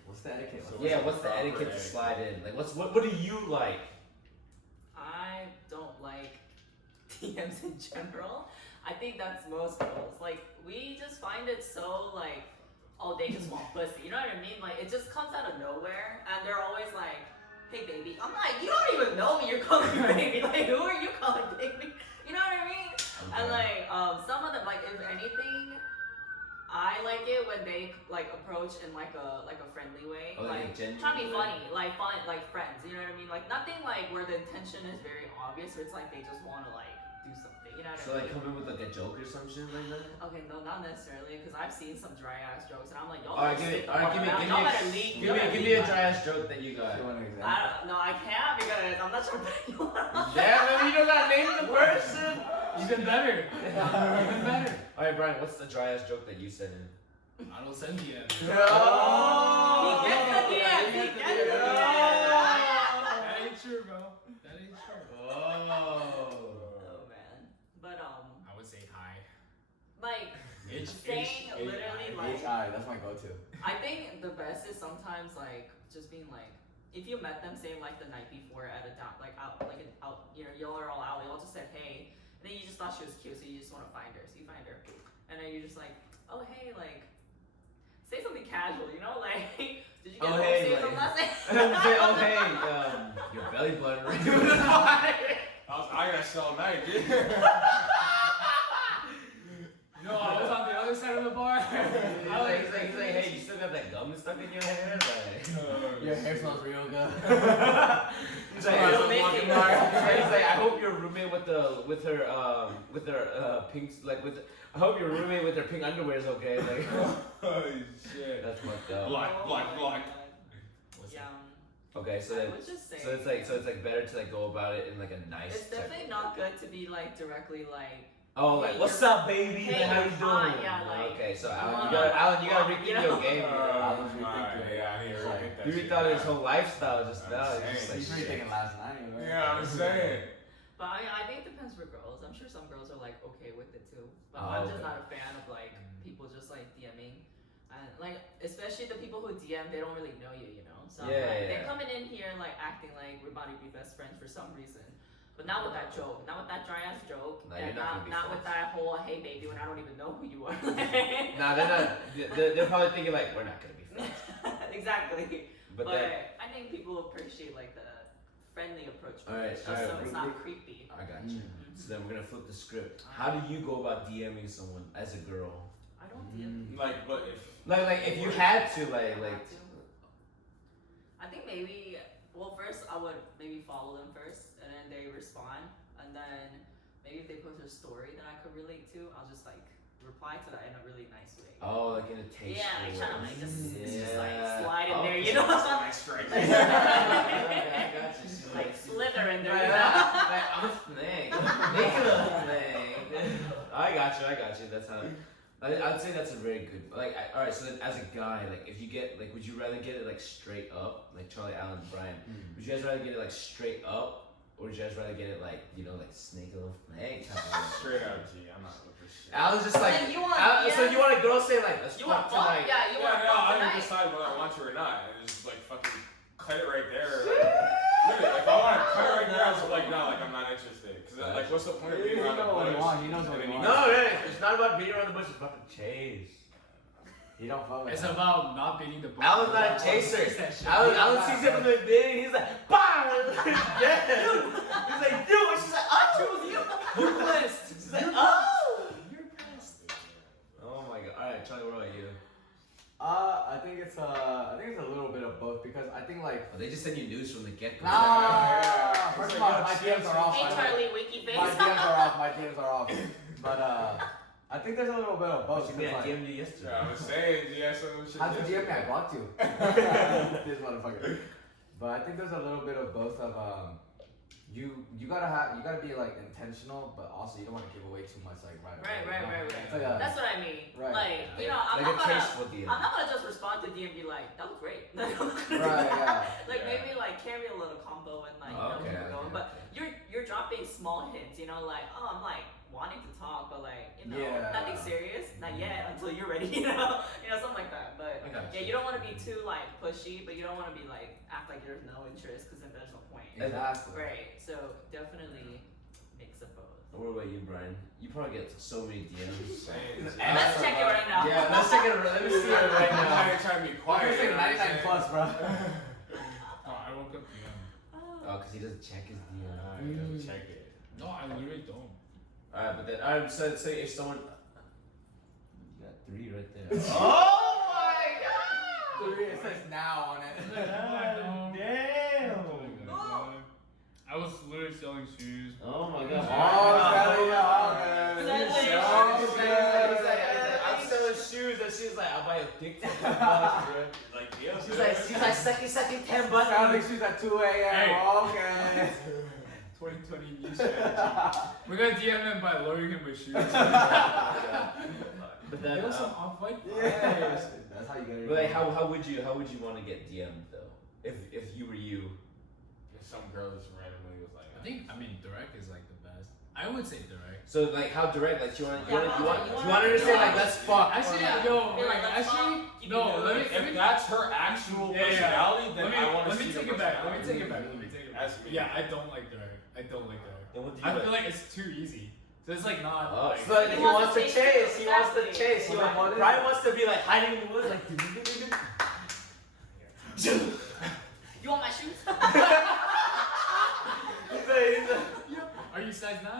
What's the etiquette? So Yeah, what's what's the the proper etiquette to etiquette? slide in? Like what do you like? I don't like DMs in general. I think that's most girls. Like, we just find it so, like, oh, they just want pussy. You know what I mean? Like, it just comes out of nowhere, and they're always like, hey, baby. I'm like, you don't even know me. You're calling me baby. Like, who are you calling baby? You know what I mean? And, like, some of them, like, if anything, I like it when they, like, approach in, like a friendly way. Oh, like a genuine trying to be way? funny. Like, fun, like, friends. You know what I mean? Like, nothing, like, where the intention is very obvious, where it's like they just want to, like, do something. You know what So I like mean? come in with like a joke or some shit like that? Okay, no, not necessarily, because I've seen some dry ass jokes, and I'm like, y'all Alright, better give me sit the fuck down. Y'all better leave. give me a dry ass joke that you got. You want an example? I don't know, I can't because I'm not trying to put you on. Yeah, man, you don't gotta name the person. Even better. Even better. Alright, Brian, what's the dry ass joke that you sent in? I don't send DMs. He gets the DM. He gets the DM. That ain't true, bro. That ain't true. Oh man, but I would say hi. like H saying literally like. HI, that's my go-to. I think the best is sometimes like just being like, if you met them, say like the night before at a down, like out, like an out, you know, y'all are all out, y'all just said hey, and then you just thought she was cute, so you just want to find her, so you find her, and then you're just like, oh hey, like, say something casual, you know, like, did you get Oh, home hey, safe like- from last night? Say, oh hey, your belly button. I gotta sell a night, dude. No, I was on the other side of the bar. He's like, hey, you still got that gum stuck in your hair? Like, Your hair smells real good. he's like, Real minty. he's like, I hope you're a roommate with her pink, like with. I hope your roommate with her pink underwear is okay. Like, Holy shit. that's fucked up. Black. Oh my God. What's Yeah. Okay, so I then, would just say. so it's like better to like go about it in like a nice. It's type definitely of not way. good to be like directly like. Oh, like Hey, what's you're- up, baby? hey, How you you're doing? fine, yeah, like, okay, so you Alan, wanna- you gotta rethink you know? your game. You know? Alan's Alright, rethinking. yeah, I need to rethink that You shit. rethought his whole lifestyle just I'm now. saying. It's just He's like pretty shit. thinking last night, right? Yeah, I'm saying. But I think it depends for girls. I'm sure some girls are like okay with it too. But Oh, I'm just okay. not a fan of like people just like DMing, and like especially the people who DM, they don't really know you, you know. So Yeah, like, yeah. they're coming in here like acting like we're about to be best friends for some reason. But not with that joke, not with that dry ass joke, Nah, and you're not gonna be not with friends. that whole hey baby when I don't even know who you are. Nah, they're not. They're probably thinking like we're not gonna be friends. Exactly. But But then I think people appreciate like the friendly approach, Alright, just alright, so it's we- not creepy. I got you. Mhm. So then we're gonna flip the script. How do you go about DMing someone as a girl? I don't DM. Like, but if. Like if you had to like I think maybe, well, first I would maybe follow them first, and then they respond, and then maybe if they post a story that I could relate to, I'll just like reply to that in a really nice way. oh like in a tasteful Yeah, like trying to like just like Yeah. slide in there, Okay. you know? Nice strike. Okay, I got you. Like slither in there, Like, you know? like, I'm a snake. Make it a snake. I got you. That's how. I'd say that's a very good. Like, all right. So then, as a guy, like, if you get like, would you rather get it like straight up, like Charlie Allen, Brian? Would you guys rather get it like straight up, or would you guys rather get it like like snake a little snake type of? Straight up, G. I'm not looking for shit. I was just like, Like, you want- so yeah. you want a girl say like, let's You want fuck fun? tonight? Yeah, you want Yeah, no, fun I tonight. didn't decide whether I want to or not. It was just like fucking cut it right there. Like, Literally, if I want to cut it right there, I was like, no, like I'm not interested. Cause like, what's the point of being He around the knows what he bush? wants. He knows what he And then wants. No, yeah, it's not about beating around the bush. It's about the chase. You don't fuck with It's that. about not beating the bush. Alan's not a chaser. Alan sees it from the beginning. He's like, BAM! Yeah. He's like, dude. She's like, I chose you. You're blessed. She's like, oh. You're blessed. Oh my god. All right, Charlie, what about you? I think it's a little bit of both because I think like Oh, they just send you news from the get-go. nah. First of all, my DMs are off. Hey, by the way. Charlie, wiki face. My DMs are off. My DMs are off. But I think there's a little bit of both. What you because, mean? I like, DM'd you yesterday. Yeah, I was saying, do you have some shit? how'd you DM me? I yesterday? blocked you. This motherfucker. But I think there's a little bit of both of you gotta be like intentional, but also you don't want to give away too much like right away. Right. It's like a, That's what I mean. Right. Like, you know, I'm Like not a gonna. tasteful DM. I'm not gonna just respond to DM and be like, that was great. right, yeah. Like Yeah. maybe like carry a little combo and like Okay, keep it going. okay, But you're dropping small hints, you know, like I'm like wanting to talk, but like Yeah. nothing serious, not yet until you're ready, you know, something like that. But I got yeah, you. you don't want to be too like pushy, but you don't want to be like act like there's no interest because then there's no point. Exactly. Right. So definitely mix of both. What about you, Brian? You probably get so many DMs. Saying, Let's check it right now. Yeah, let's check it. Let me see it right I'm now. not trying to be I'm quiet. gonna say you know what I'm 99 saying? plus, bro. No, I woke up DM. Oh, because he doesn't check his DM. You gotta check it. No, I literally don't. Alright, but then alright, so say if someone you got 3 right there. Oh my god! It says now on it. Damn! I was literally selling shoes. Oh my god. I'm selling shoes and she's like, I'll buy a dick for $10, bro. Like, yeah, She's like, second, $10 Selling shoes at 2 a.m. Hey. Okay. 2020 new strategy. We're gonna DM him by luring him with shoes. But then, Give us some off-white. Yes. That's how you get it. but like, how would you want to get DM'd though? If you were you. Some girl just randomly was like, I mean, direct is like the best. I would say direct. So like, how direct? Like, you want Yeah, to you wanna- understand? Like, let's fuck. Actually, Yeah. yo, Be like, wait, let's actually, fuck, keep no. it Let me, moving. let if me, that's her actual personality, then I want to let see me the take it back. Let me take it back. personality. Let me take it back. That's me. Yeah, I don't like direct. I don't like direct. Then what do you I like? feel like it's too easy. So it's like not. Oh, like, so like, He he wants wants to to chase chase. you. He wants to Exactly. chase. Well, then what is Brian it? wants to be like hiding in the woods, like. You want my shoes? He's like, Are you size 9?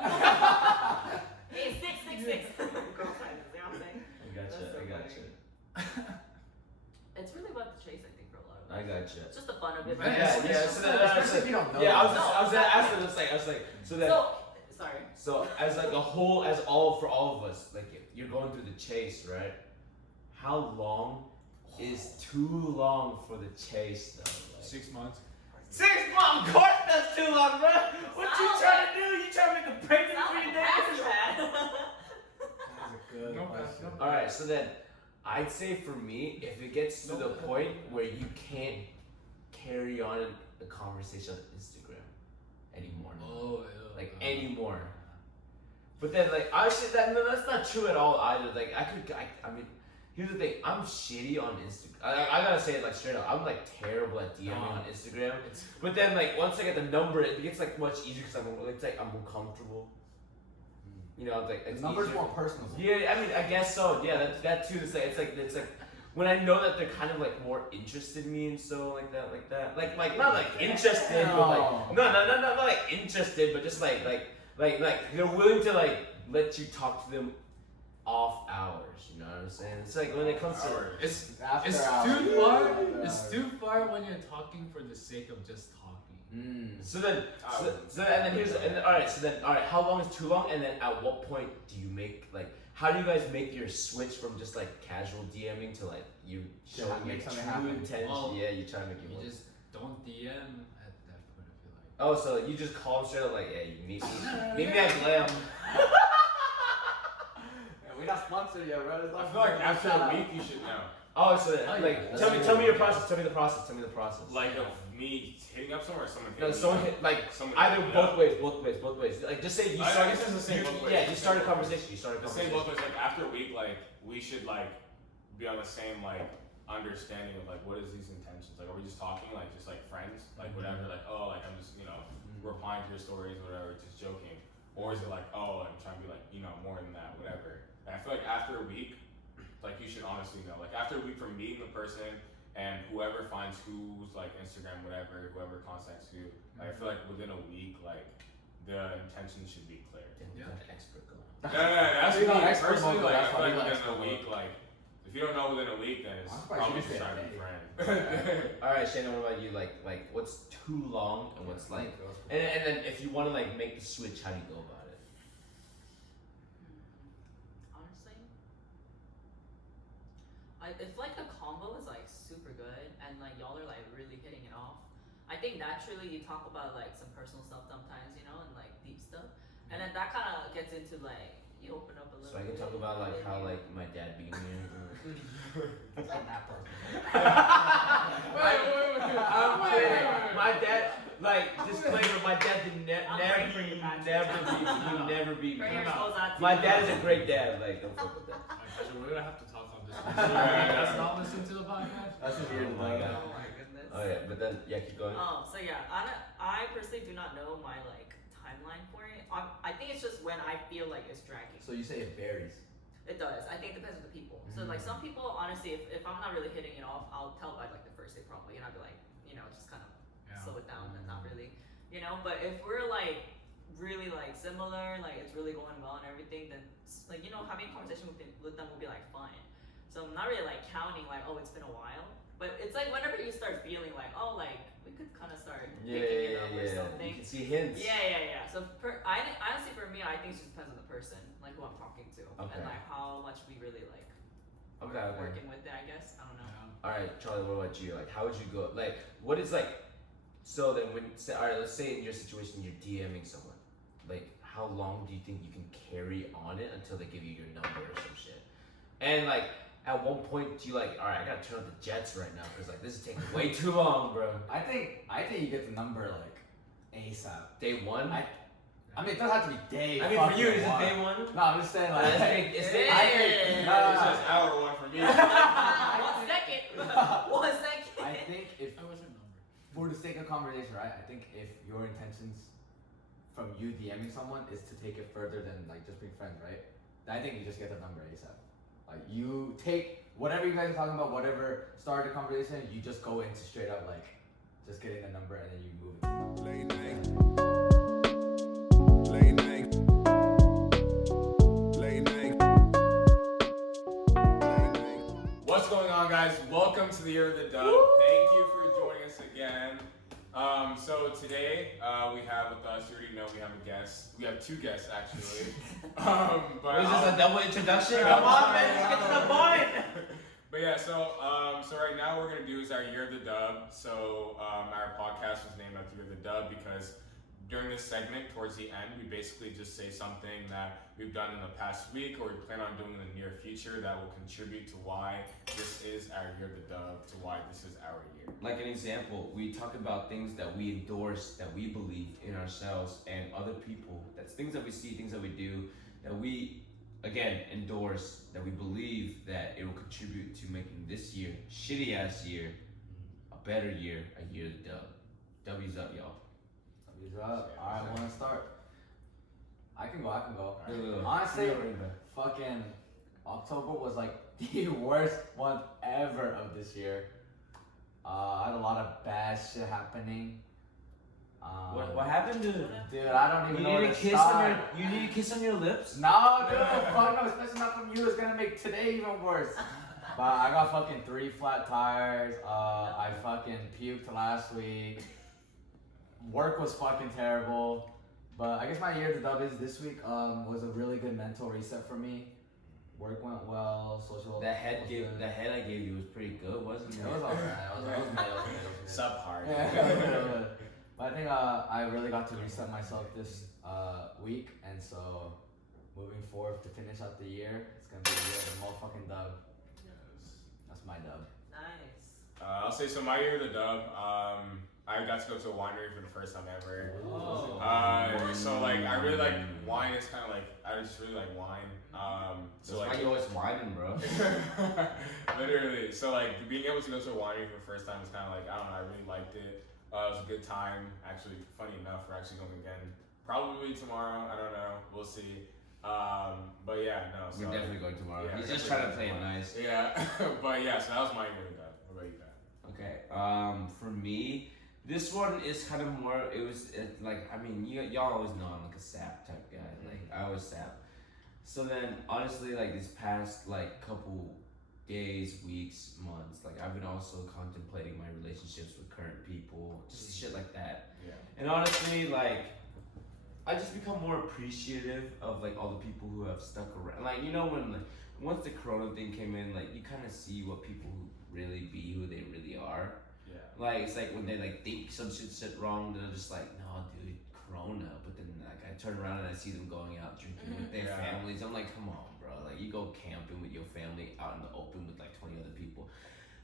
Hey, 666. Girl sizes, you know what I'm saying? I gotcha. That's so I gotcha. It's really about the chase, I think, for a lot of us. I gotcha. It's just the fun of it. Yeah, right? Yeah. So then, Especially if you don't know. yeah, I was No. gonna ask her this, like, I was like, so then, Sorry. so as like a whole, as all for all of us, like you're going through the chase, right? How long is too long for the chase, though? Like, 6 months. 6 months, of course that's too long, bro. What you Sounds trying to do? You trying to make a pregnant Sounds like 3 a days? passing pad. That's a good No, question. no. Alright, so then I'd say for me, if it gets to the point where you can't carry on a conversation on Instagram anymore. Oh, Like anymore. But then like actually that's not true at all either. Like I mean, here's the thing, I'm shitty on Instagram. I gotta say it like straight up. I'm like terrible at DMing on Instagram. But then like once I get the number, it gets like much easier because I'm more comfortable. You know, it's like it's The number's easier. more personal. Yeah, I mean, I guess so. Yeah, that too. It's like when I know that they're kind of like more interested in me and so like that, like not like interested, but like not like interested, but just like they're willing to like let you talk to them off hours. You know what I'm saying? It's like when it comes to It's After it's hours. too far. After It's hours. too far when you're talking for the sake of just talking. so then how long is too long? And then at what point do you make like? How do you guys make your switch from just like casual DMing to like you showing your make something true happen? intention? Well, Yeah, you try to make it You work. just don't DM at that point. I feel like. Oh, so you just call them straight up like, yeah, you meet me at Glam. We're not sponsored yet, bro. I feel like after a week you should know. Oh, so then, Oh, like, yeah. tell me your process. Tell me the process. Tell me the process. Like of me hitting up someone or someone no, hitting someone me up? hit like Someone either hitting me both up? ways. Like, just say you I started. guess it's the same both ways. Yeah, you started a conversation. You started a The same conversation. both ways. Like after a week, like we should like be on the same like understanding of like what is these intentions? Like, are we just talking like just like friends, like whatever, like oh like I'm just replying to your stories, whatever, just joking, or is it like oh I'm trying to be like more than that, whatever? And I feel like after a week, like you should honestly know, like after a week from meeting the person and whoever finds who's like Instagram, whatever, whoever contacts you, like, I feel like within a week, like the intention should be clear. Yeah. Got the expert going. No, that's You're me not expert personally. mode, Like, that's I feel why like you're within expert a week, mode. like if you don't know within a week, then it's I'm surprised probably you just didn't trying to say be a friends. All right, Shannon, what about you? Like what's too long and what's like, and then if you want to like make the switch, how do you go about it? Honestly, if like the combo is like super good and like y'all are like really hitting it off, I think naturally you talk about like some personal stuff sometimes, and like deep stuff, and then that kind of gets into like you open up a little. So I can talk about like how like my dad beat me. It's not that person. Wait. My dad, like disclaimer, my dad did I'm never praying for you, Patrick. never beat me. Prayers goes out to My you. dad is a great dad. Like don't fuck with that. Actually, we're gonna have to talk on this. Let's not listen to the podcast. That's a weird Oh my God. Oh my goodness. Oh yeah, but then yeah, keep going. So yeah, I personally do not know my like timeline for it. I think it's just when I feel like it's dragging. So you say it varies. It does. I think it depends on the people. So like some people, honestly, if I'm not really hitting it off, I'll tell by like the first day probably, and I'll be like, just kind of slow it down and not really, But if we're like really like similar, like it's really going well and everything, then like having a conversation with them will be like fine. So I'm not really like counting like it's been a while, but it's like whenever you start feeling like like we could kind of start picking it up or You something. can see hints. Yeah. So honestly, for me, I think it just depends on the person, like who I'm talking to, Okay. and like how much we really like Okay. working with it. I guess I don't know. All right, Charlie. What about you? Like, how would you go? Like, what is like? So then, all right, let's say in your situation, you're DMing someone. Like, how long do you think you can carry on it until they give you your number or some shit? And like, at one point, do you like, all right, I gotta turn on the jets right now because like this is taking way too long, bro. I think you get the number like ASAP. Day one. I mean, it doesn't have to be day. I mean, for you, fucking is it one. day one? No, I'm just saying like. It's day. I think no. It's just hour one for me. 1 second. 1 second. I think if That was your number. for the sake of conversation, right? I think if your intentions from you DMing someone is to take it further than like just being friends, right? I think you just get the number ASAP. Like you take whatever you guys are talking about, whatever started the conversation, you just go into straight up like just getting the number and then you move it. Late night. Late night. Late night. Late night. What's going on, guys? Welcome to the Year of the Dub. Thank you for joining us again. So today we have with us, you already know we have a guest. We have two guests actually. But Is this a double introduction? Yeah, Come on, sorry, man, let's get to the point. But yeah, so right now what we're gonna do is our Year of the Dub. So our podcast was named after Year of the Dub because during this segment, towards the end, we basically just say something that we've done in the past week or we plan on doing in the near future that will contribute to why this is our Year of the Dub, to why this is our year. Like an example, we talk about things that we endorse, that we believe in ourselves and other people. That's things that we see, things that we do, that we, again, endorse, that we believe that it will contribute to making this year, shitty ass year, a better year, a year of the dub. W's up, y'all. W's up. Alright, wanna start? I can go. Look, Honestly, look, look. fucking October was like the worst month ever of this year. I had a lot of bad shit happening. What happened to Dude, I don't you even know need where a to kiss start. on your you need a kiss on your lips? No, dude, fuck no, especially not from you. It's gonna make today even worse. But I got fucking 3 flat tires. I fucking puked last week. Work was fucking terrible. But I guess my year of the dub is this week was a really good mental reset for me. Work went well, social. The head was gave good. the head I gave you was pretty good, wasn't it? It was alright. It was mid. Subpar. Yeah. But I think I really got to reset myself this week, and so moving forward to finish out the year, it's gonna be a year of the motherfucking dub. That's my dub. Nice. I'll say so. My Year of the Dub. I got to go to a winery for the first time ever. Oh. So like I really like wine. Is kind of like I just really like wine. So That's like why you always whining, bro. literally. So like being able to go to a winery for the first time is kind of like I don't know. I really liked it. It was a good time. Actually, funny enough, we're actually going again. Probably tomorrow. I don't know. We'll see. But yeah, no. So, We're definitely going tomorrow. Yeah, He's just definitely trying to play it tomorrow. nice. Yeah, but yeah. So that was my really bad. What about you, guys? Okay. For me, this one is kind of more. Like I mean, y'all always know I'm like a sap type guy. Like I always sap. So then, honestly, like these past like couple days, weeks, months, like I've been also contemplating my relationships with current people, just shit like that. Yeah. And honestly, like I just become more appreciative of like all the people who have stuck around. Like when like once the Corona thing came in, like you kind of see what people really be, who they really are. Yeah. Like it's like when they like think some shit wrong, they're just like, no, dude, Corona. But then like I turn around and I see them going out drinking with their Yeah. families. I'm like, come on, bro. Like you go camping with your family out in the open with like 20 other people.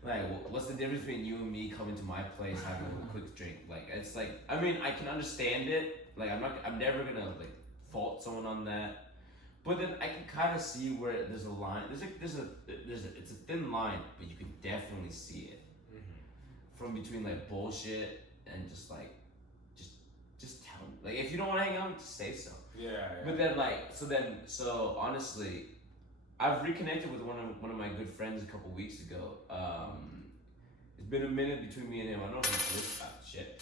Like, what's the difference between you and me coming to my place having a quick drink? Like, it's like, I mean, I can understand it. Like, I'm never gonna like fault someone on that. But then I can kind of see where there's a line. It's a thin line, but you can definitely see it from between like bullshit and just like, just tell me. Like, if you don't want to hang out, just say so. Yeah. But then so honestly, I've reconnected with one of my good friends a couple weeks ago. It's been a minute between me and him. I don't know if he's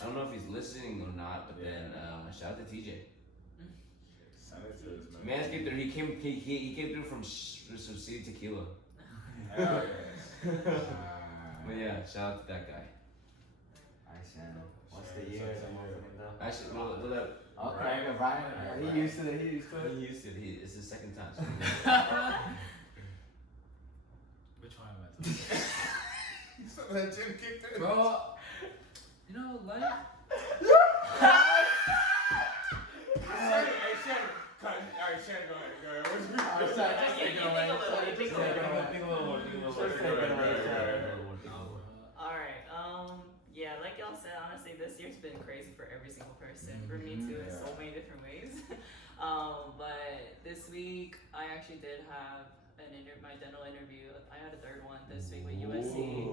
I don't know if he's listening or not. But then shout out to TJ. Send it to us, man. Man's came through. He came through from City Tequila. Hell yeah. But yeah, shout out to that guy. Alright, Shannon. What's the year? Actually, look, Okay, Ryan. He used to it. He used to it. he used it. It's his second time. So Which one am I talking So that Jim kicked in. Bro, you know, life. Hey, Shannon. Alright, Shannon, go ahead. I'm sorry, just You take it think away. a little, you think a little. Think a little more. Just take it away. Alright, yeah, like y'all said, honestly, this year's been crazy for every single person. For me too, in so many different ways. But this week, I actually did have my dental interview. I had a third one this week with USC.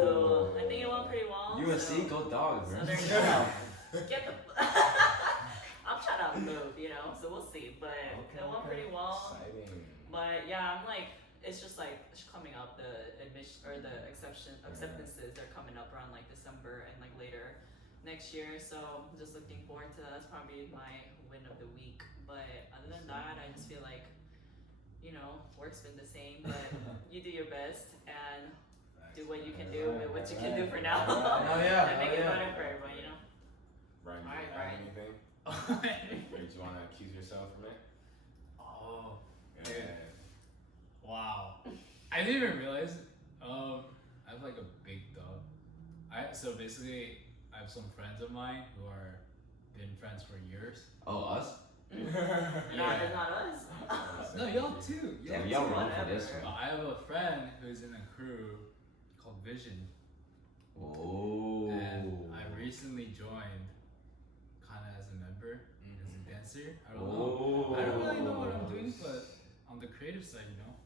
So I think it went pretty well. USC, go dogs, So bro. there you go. Get the. I'm trying to move, so we'll see. But it went pretty well. Exciting. But yeah, I'm like, it's just like it's coming up. The admission or the acceptances are coming up around like December and like later next year. So I'm just looking forward to that. That's probably my win of the week. But other than that, I just feel like, work's been the same. But you do your best and do what you can do with what you can do for now. Oh yeah. And make it better for everyone, Ryan, do you Alright, have Ryan. anything? Or do you want to accuse yourself from it? Oh, Yeah. wow. I didn't even realize. I have like a big dog. So basically, I have some friends of mine who are been friends for years. Oh, us? Not us. No, y'all too. Damn, y'all wrong for this whatever. one. I have a friend who's in a crew called Vision, Oh. and I recently joined, kind of as a member, as a dancer. I don't know. I don't really know what I'm doing, but on the creative side,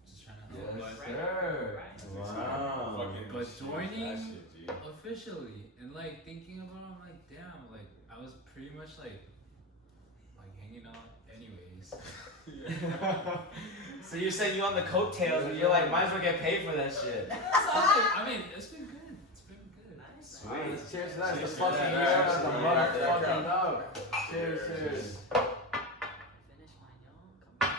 just trying to help. Yes, But sir. Wow. Fucking But shit, joining- that shit, G. officially, and like thinking about it, I'm like, damn, like I was pretty much like hanging out anyways. So you're saying you on the coattails and you're like, might as well get paid for that shit. I mean, it's been good. It's been good. Nice. Alright, cheers to that. The Cheers to fucking that. year of the Cheers to that. motherfucking dog. Cheers. Finish mine,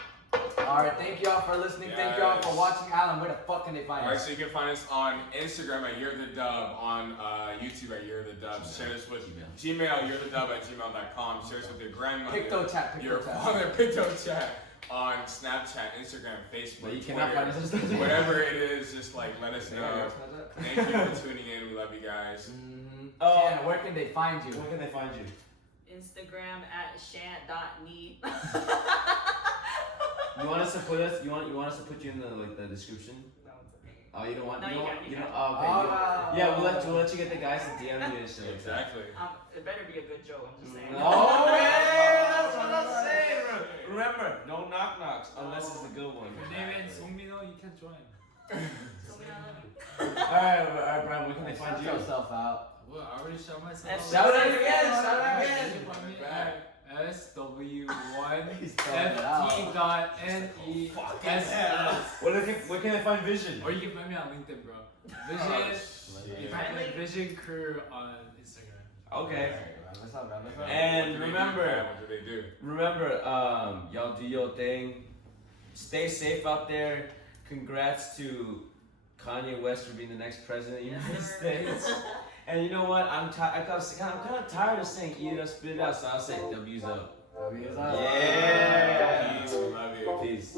y'all. Alright, thank y'all for listening. Thank y'all for Yes. watching. Alan, where the fuck can they find Alright, us? so you can find us on Instagram at You're the Dub, on YouTube at You're the Dub. Share us with Gmail, You're the Dub at gmail.com. Share us with your grandmother, Picto chat, your Picto chat. father, Picto chat on Snapchat, Instagram, Facebook, But you cannot Twitter, find us on Snapchat. whatever it is. Just like let us know. Thank you for tuning in. We love you guys. Oh. Shannon, where can they find you? Where can they find you? Instagram at shant.neat. You want us to put us? You want us to put you in the description? No, it's okay. Oh, you don't want? No, you you don't can, want? you You don't? can. Oh, okay. Oh, Yeah, we'll let you get the guys to DM you and shit. Exactly. It better be a good joke. I'm just saying. Oh man, that's what I'm saying. Remember, no knock knocks unless it's a good one. If your name ain't Songmino, you can't join. Alright, Brian, where can they find Shout you? yourself out. Well, I already shot myself. That's- Shout out again, shout out You again. can find me at SW1 He's throwing it out. FT.NESS. Where can they find Vision? Or you can find me on LinkedIn, bro. Vision. You can find me Vision Crew on Instagram. Okay. What's up, man? What's up? And What do they remember- do? What do they do? Remember, y'all do your thing. Stay safe out there. Congrats to Kanye West for being the next president of the United States. And you know what? I'm kind of tired of saying eat it up, spit it out. So I'll say W's up. W's up. Yeah. Peace, we love you. Peace.